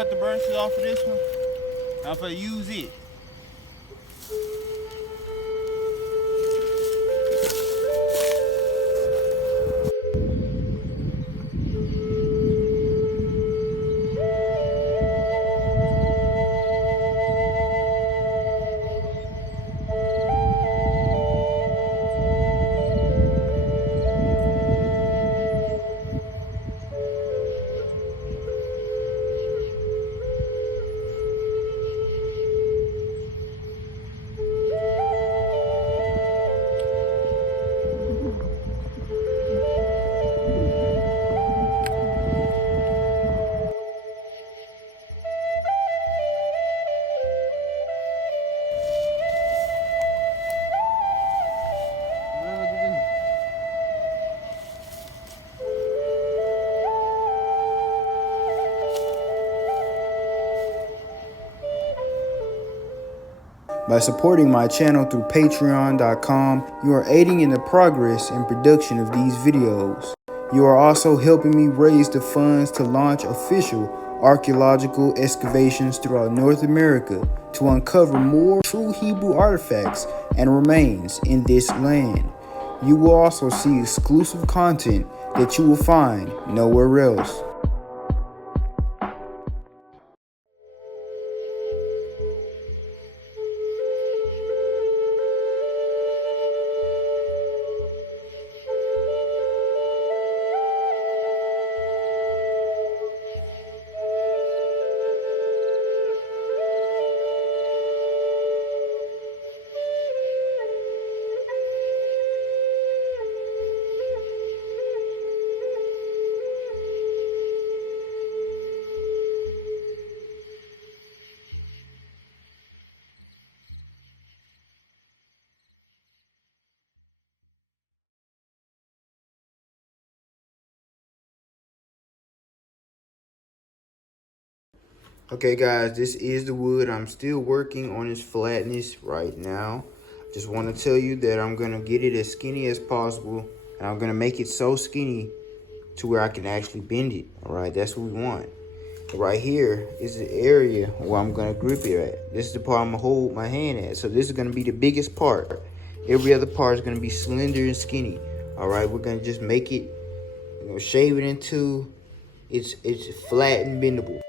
cut the branches off of this one. I'm gonna use it. By supporting my channel through patreon.com, you are aiding in the progress and production of these videos. You are also helping me raise the funds to launch official archaeological excavations throughout North America to uncover more true Hebrew artifacts and remains in this land. You will also see exclusive content that you will find nowhere else. Okay guys, this is the wood. I'm still working on its flatness right now. Just want to tell you that I'm going to get it as skinny as possible. And I'm going to make it so skinny to where I can actually bend it. All right, that's what we want. Right here is the area where I'm going to grip it at. This is the part I'm going to hold my hand at. So this is going to be the biggest part. Every other part is going to be slender and skinny. All right, we're going to just make it, shave it into it's flat and bendable.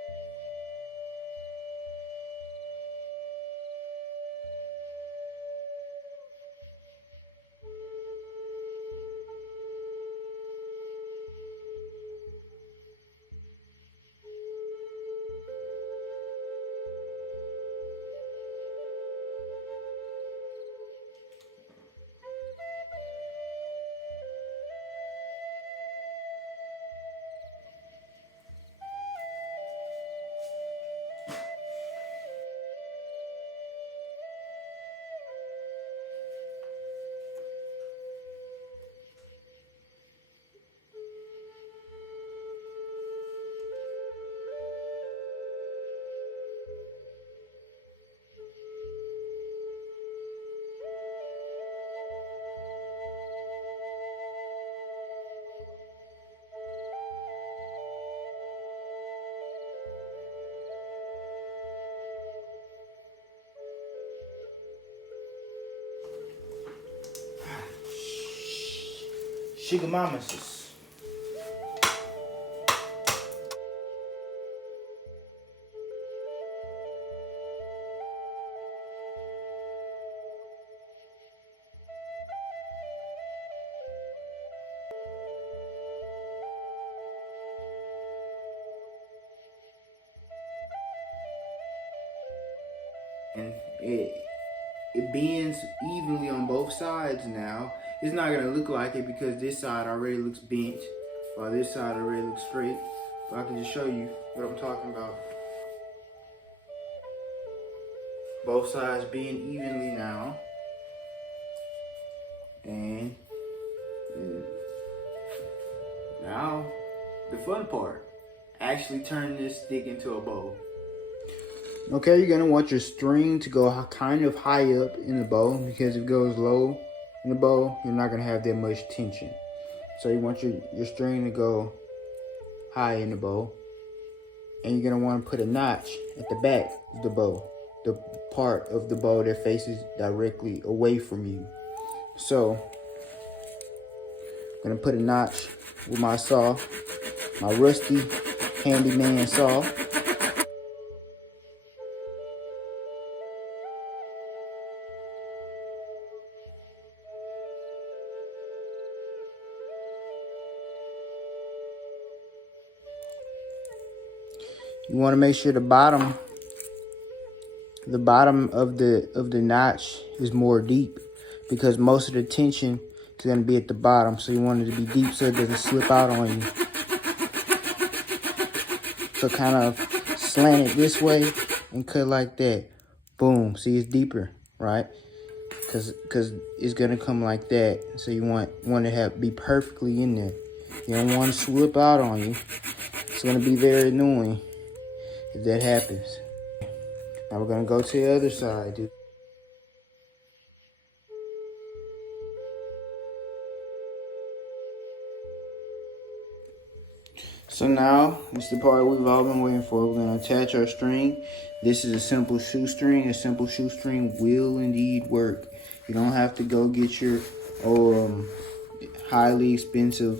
Shigamamas. And it bends evenly on both sides now. It's not gonna look like it because this side already looks bent, while this side already looks straight. But I can just show you what I'm talking about. Both sides bend evenly now. And now the fun part, actually turn this stick into a bow. Okay, you're gonna want your string to go kind of high up in the bow, because if it goes low in the bow, you're not gonna have that much tension. So you want your string to go high in the bow. and you're gonna want to put a notch at the back of the bow, the part of the bow that faces directly away from you. So I'm gonna put a notch with my saw, my rusty handyman saw. You want to make sure the bottom of the notch is more deep, because most of the tension is going to be at the bottom. So you want it to be deep so it doesn't slip out on you. So kind of slant it this way and cut like that. Boom. See, it's deeper, right? Because it's going to come like that. So you want to be perfectly in there. You don't want to slip out on you. It's going to be very annoying if that happens. Now we're gonna go to the other side, dude. So now, it's the part we've all been waiting for. We're gonna attach our string. This is a simple shoestring. A simple shoestring will indeed work. You don't have to go get your highly expensive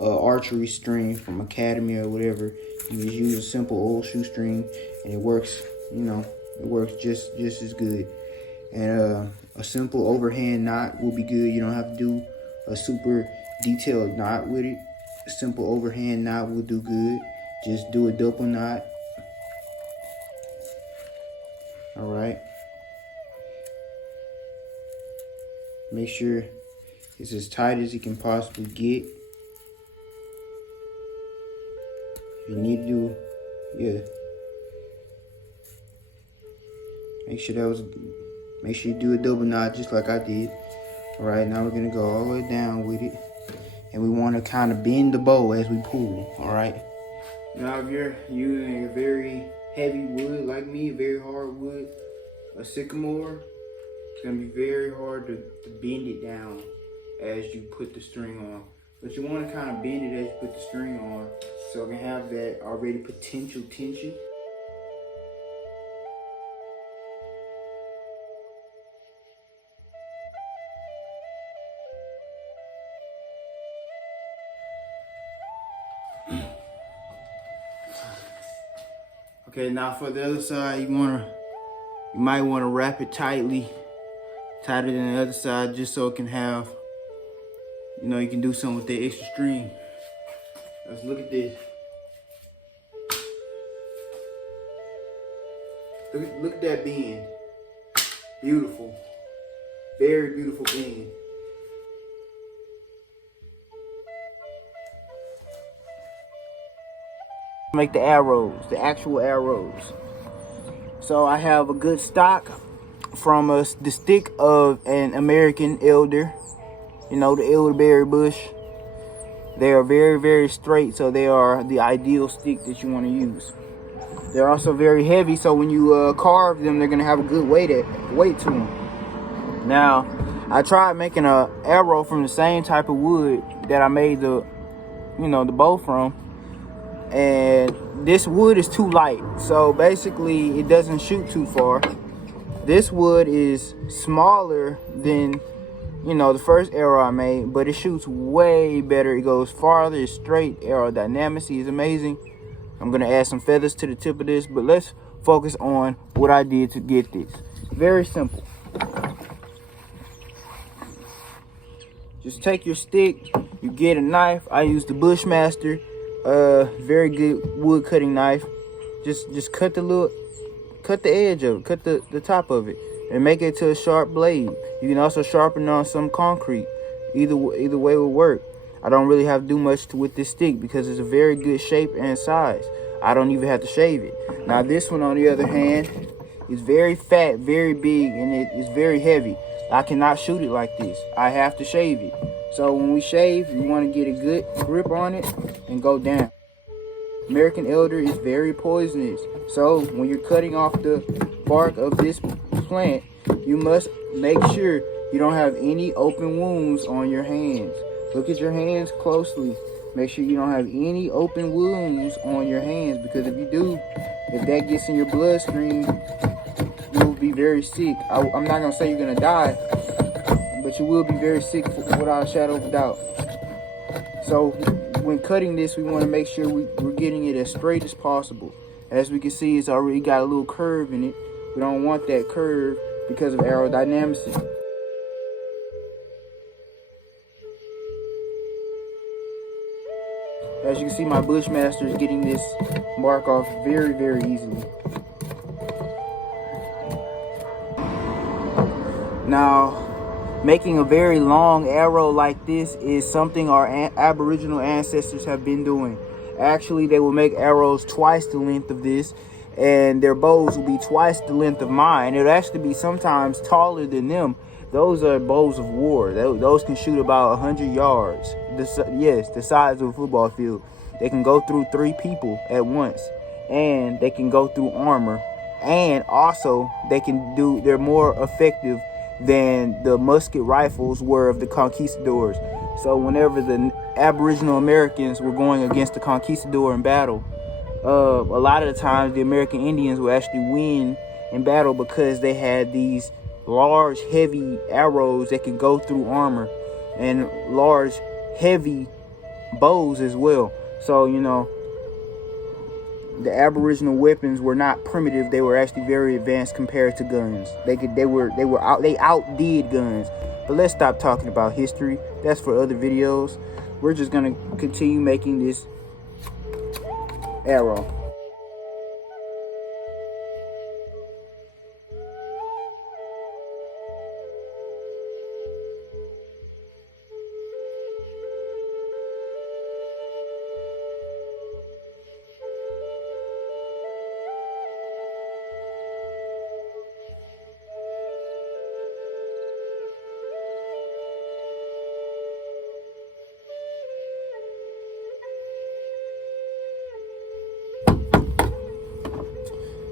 archery string from Academy or whatever. You just use a simple old shoestring and it works, you know, it works just as good. And a simple overhand knot will be good. You don't have to do a super detailed knot with it. A simple overhand knot will do good. Just do a double knot. All right. Make sure it's as tight as you can possibly get. If you need to do, yeah. Make sure you do a double knot just like I did. All right, now we're gonna go all the way down with it. And we wanna kind of bend the bow as we pull, all right? Now if you're using a very heavy wood like me, a very hard wood, a sycamore, it's gonna be very hard to bend it down as you put the string on. But you wanna kind of bend it as you put the string on so it can have that already potential tension. Okay, now for the other side, you might wanna wrap it tightly, tighter than the other side, just so it can have, you know, you can do something with the extra string. Let's look at this. Look at that bend. Beautiful. Very beautiful bend. Make the arrows, the actual arrows. So I have a good stock from the stick of an American elder. You know, the elderberry bush. They are very, very straight, so they are the ideal stick that you want to use. They're also very heavy, so when you carve them, they're gonna have a good weight to them. Now, I tried making an arrow from the same type of wood that I made the bow from. And this wood is too light, so basically it doesn't shoot too far. This wood is smaller than, you know, the first arrow I made, but it shoots way better. It goes farther, it's straight. Aerodynamics is amazing. I'm gonna add some feathers to the tip of this, but let's focus on what I did to get this. Very simple. Just take your stick, you get a knife. I use the Bushmaster. Very good wood cutting knife. Just cut the edge of it, cut the top of it, and make it to a sharp blade. You can also sharpen on some concrete. Either way will work. I don't really have to do much with this stick because it's a very good shape and size. I don't even have to shave it. Now this one, on the other hand, is very fat, very big, and it is very heavy. I cannot shoot it like this. I have to shave it. So when we shave, you want to get a good grip on it and go down. American elder is very poisonous. So when you're cutting off the bark of this plant, you must make sure you don't have any open wounds on your hands. Look at your hands closely. Make sure you don't have any open wounds on your hands, because if you do, if that gets in your bloodstream, you will be very sick. I'm not gonna say you're gonna die, but you will be very sick without a shadow of a doubt. So when cutting this, we want to make sure we're getting it as straight as possible. As we can see, it's already got a little curve in it. We don't want that curve because of aerodynamics. As you can see, my Bushmaster is getting this mark off very, very easily. Now, making a very long arrow like this is something our Aboriginal ancestors have been doing. Actually, they will make arrows twice the length of this, and their bows will be twice the length of mine. It'll actually be sometimes taller than them. Those are bows of war. Those can shoot about 100 yards. Yes, the size of a football field. They can go through 3 people at once, and they can go through armor. And also, they're more effective than the musket rifles were of the conquistadors. So whenever the Aboriginal Americans were going against the conquistador in battle, a lot of the times the American Indians would actually win in battle because they had these large, heavy arrows that can go through armor, and large, heavy bows as well. So, you know, the Aboriginal weapons were not primitive. They were actually very advanced compared to guns. They outdid guns. But let's stop talking about history. That's for other videos. We're just gonna continue making this arrow.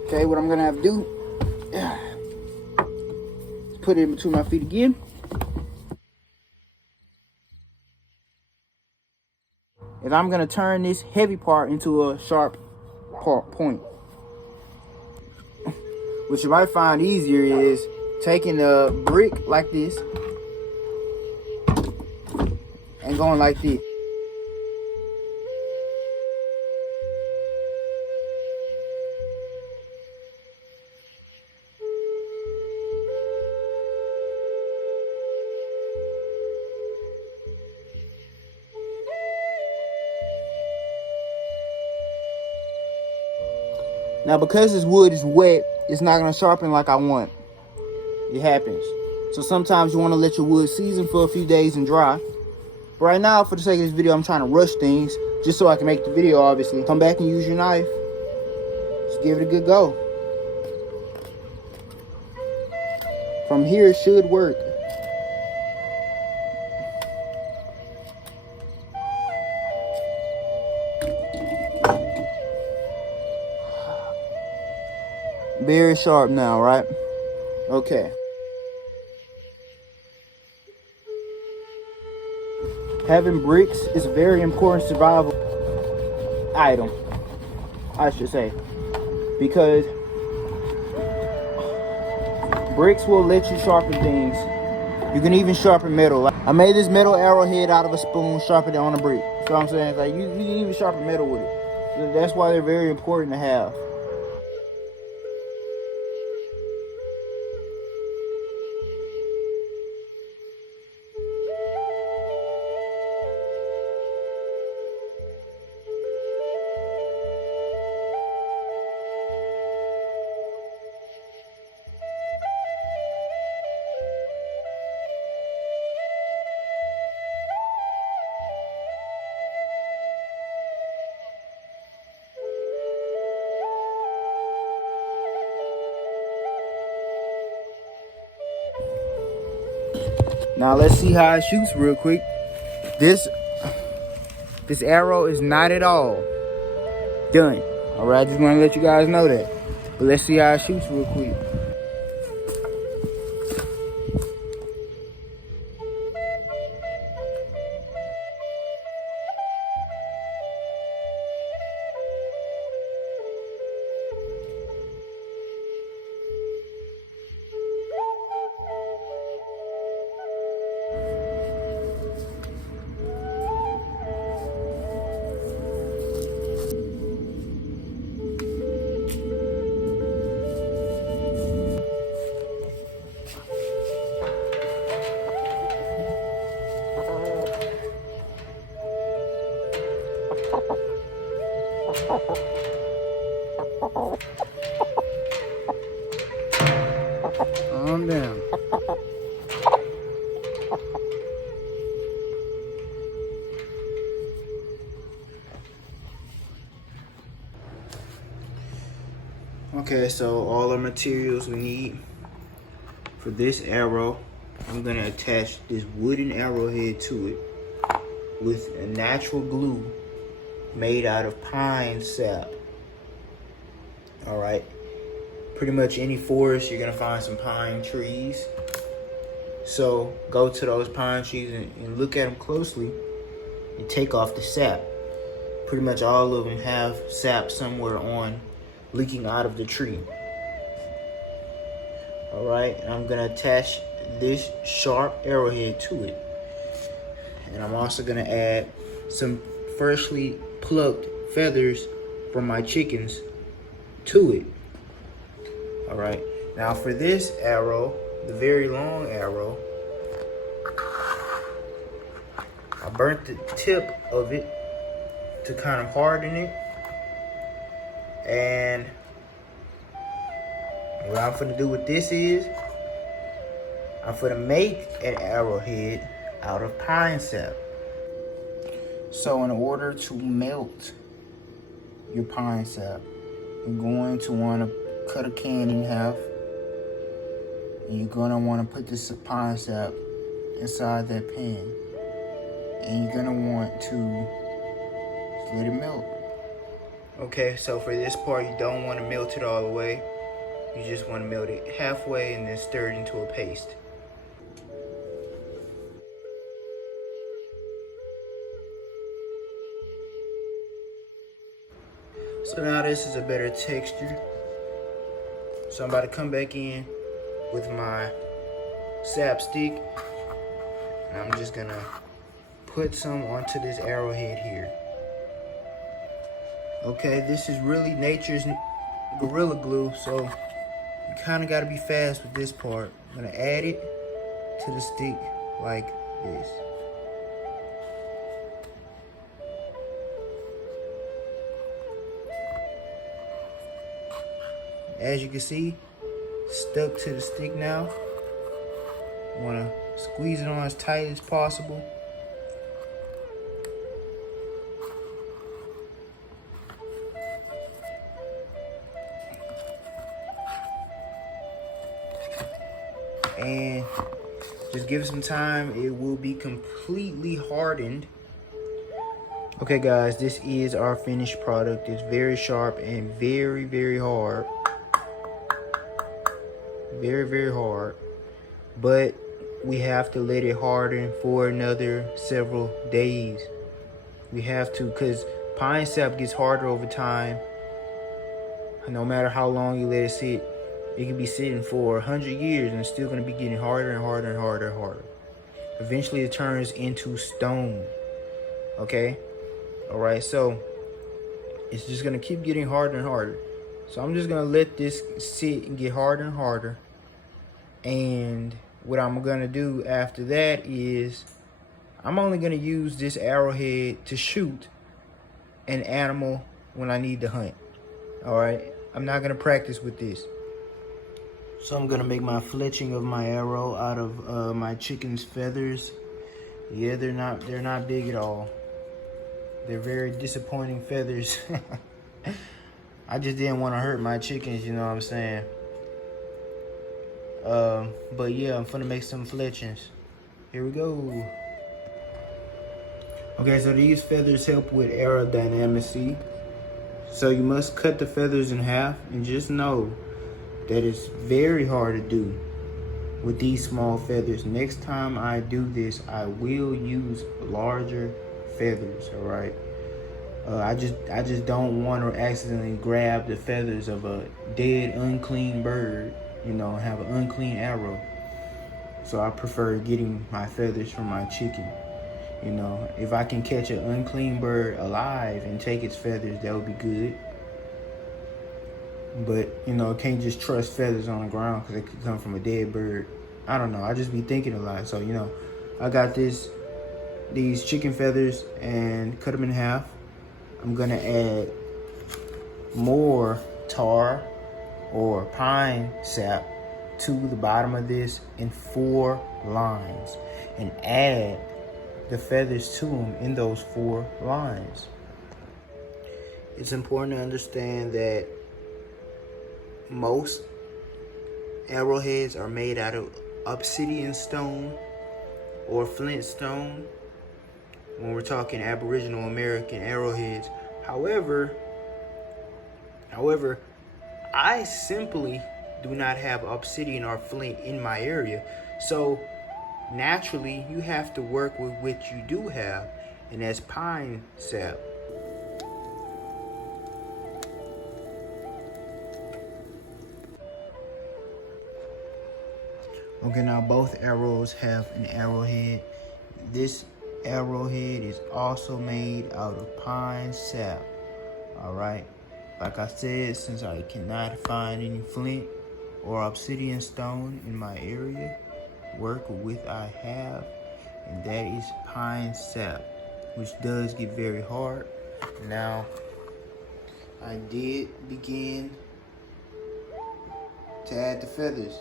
Okay, what I'm gonna have to do is put it in between my feet again. And I'm gonna turn this heavy part into a sharp point. What you might find easier is taking a brick like this and going like this. Now, because this wood is wet, it's not going to sharpen like I want. It happens. So sometimes you want to let your wood season for a few days and dry. But right now, for the sake of this video, I'm trying to rush things just so I can make the video, obviously. Come back and use your knife. Just give it a good go. From here, it should work. Very sharp now, right? Okay. Having bricks is a very important survival item, I should say, because bricks will let you sharpen things. You can even sharpen metal. I made this metal arrowhead out of a spoon, sharpened it on a brick. So I'm saying, like, you can even sharpen metal with it. That's why they're very important to have. Now let's see how it shoots real quick. This arrow is not at all done. All right, just want to let you guys know that. But let's see how it shoots real quick. Calm down. Okay, so all the materials we need for this arrow, I'm gonna attach this wooden arrowhead to it with a natural glue made out of pine sap. All right, pretty much any forest, you're gonna find some pine trees. So go to those pine trees and look at them closely and take off the sap. Pretty much all of them have sap somewhere on leaking out of the tree. All right, and I'm gonna attach this sharp arrowhead to it. And I'm also gonna add some freshly plucked feathers from my chickens to it. All right, now for this arrow, the very long arrow, I burnt the tip of it to kind of harden it. And what I'm gonna do with this is, I'm gonna make an arrowhead out of pine sap. So in order to melt your pine sap, you're going to want to cut a can in half, and you're gonna want to put this pine sap inside that pan, and you're gonna want to let it melt. Okay, so for this part, you don't want to melt it all the way. You just want to melt it halfway and then stir it into a paste. So now this is a better texture. So I'm about to come back in with my sap stick, and I'm just gonna put some onto this arrowhead here. Okay, this is really nature's Gorilla Glue, so you kind of got to be fast with this part. I'm gonna add it to the stick like this. As you can see, stuck to the stick now. You want to squeeze it on as tight as possible. And just give it some time, it will be completely hardened. Okay guys, this is our finished product. It's very sharp and very, very hard. Very, very hard. But we have to let it harden for another several days. We have to, because pine sap gets harder over time. No matter how long you let it sit, it can be sitting for 100 years and it's still going to be getting harder and harder and harder and harder. Eventually it turns into stone. Okay? Alright, so it's just going to keep getting harder and harder. So I'm just going to let this sit and get harder and harder. And what I'm going to do after that is I'm only going to use this arrowhead to shoot an animal when I need to hunt. Alright? I'm not going to practice with this. So I'm gonna make my fletching of my arrow out of my chicken's feathers. Yeah, they're not big at all. They're very disappointing feathers. I just didn't want to hurt my chickens, you know what I'm saying? But yeah, I'm gonna make some fletchings. Here we go. Okay, so these feathers help with aerodynamics. So you must cut the feathers in half, and just know that it's very hard to do with these small feathers. Next time I do this, I will use larger feathers, all right? I just don't want to accidentally grab the feathers of a dead, unclean bird, you know, have an unclean arrow. So I prefer getting my feathers from my chicken. You know, if I can catch an unclean bird alive and take its feathers, that would be good. But, you know, can't just trust feathers on the ground because it could come from a dead bird. I don't know. I just be thinking a lot. So, you know, I got these chicken feathers and cut them in half. I'm going to add more tar or pine sap to the bottom of this in 4 lines and add the feathers to them in those 4 lines. It's important to understand that most arrowheads are made out of obsidian stone or flint stone when we're talking Aboriginal American arrowheads. However, I simply do not have obsidian or flint in my area. So naturally, you have to work with what you do have, and that's pine sap. Okay, now both arrows have an arrowhead. This arrowhead is also made out of pine sap. Alright, like I said, since I cannot find any flint or obsidian stone in my area, work with what I have, and that is pine sap, which does get very hard. Now, I did begin to add the feathers,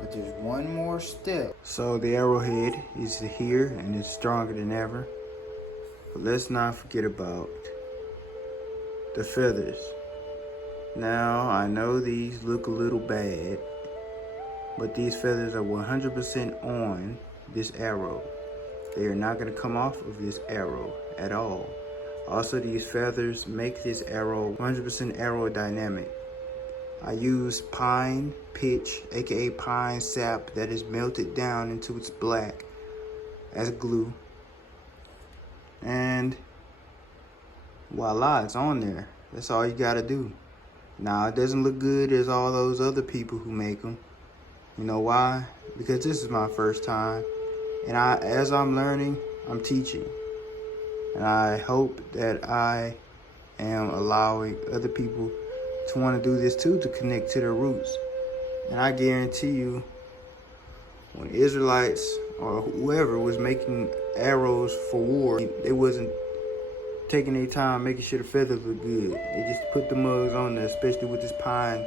but there's one more step. So the arrowhead is here and it's stronger than ever. But let's not forget about the feathers. Now, I know these look a little bad, but these feathers are 100% on this arrow. They are not going to come off of this arrow at all. Also, these feathers make this arrow 100% aerodynamic. I use pine pitch, aka pine sap, that is melted down into its black as glue. And voila, it's on there. That's all you gotta do. Now, it doesn't look good as all those other people who make them. You know why? Because this is my first time, and as I'm learning, I'm teaching. And I hope that I am allowing other people to want to do this too, to connect to their roots. And I guarantee you, when Israelites or whoever was making arrows for war, they wasn't taking their time making sure the feathers look good. They just put the mugs on there, especially with this pine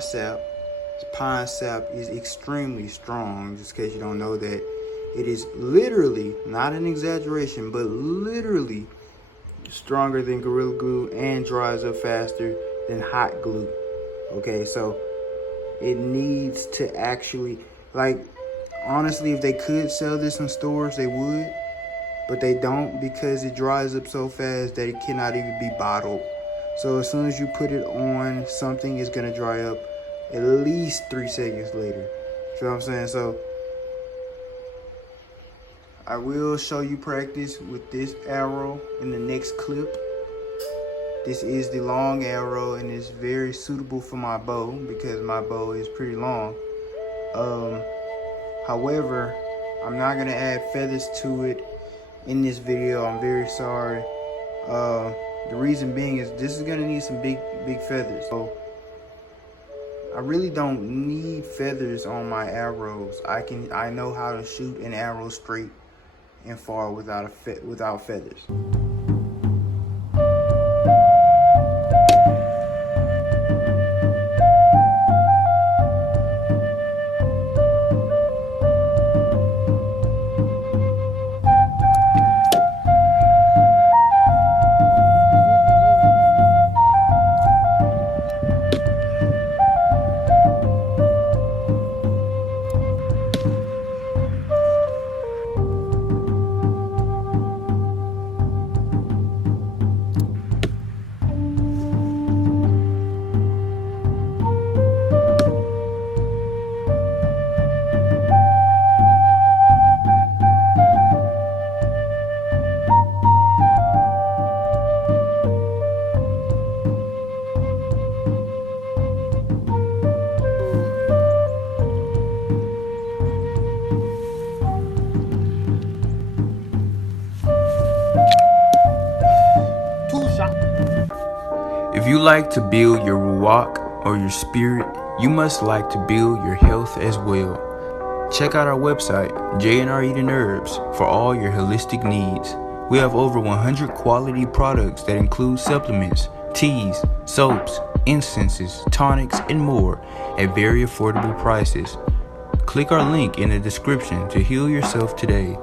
sap. This pine sap is extremely strong, just in case you don't know that. It is literally, not an exaggeration, but literally stronger than Gorilla Glue and dries up faster than hot glue. Okay, so it needs to actually, like, honestly, if they could sell this in stores, they would, but they don't, because it dries up so fast that it cannot even be bottled. So as soon as you put it on something, it's gonna dry up at least 3 seconds later. You know what I'm saying? So I will show you practice with this arrow in the next clip. This is the long arrow, and it's very suitable for my bow because my bow is pretty long. However, I'm not gonna add feathers to it in this video. I'm very sorry. The reason being is this is gonna need some big feathers. So I really don't need feathers on my arrows. I know how to shoot an arrow straight and far without feathers. If you like to build your ruach or your spirit, you must like to build your health as well. Check out our website, JNR Eating Herbs, for all your holistic needs. We have over 100 quality products that include supplements, teas, soaps, incenses, tonics, and more at very affordable prices. Click our link in the description to heal yourself today.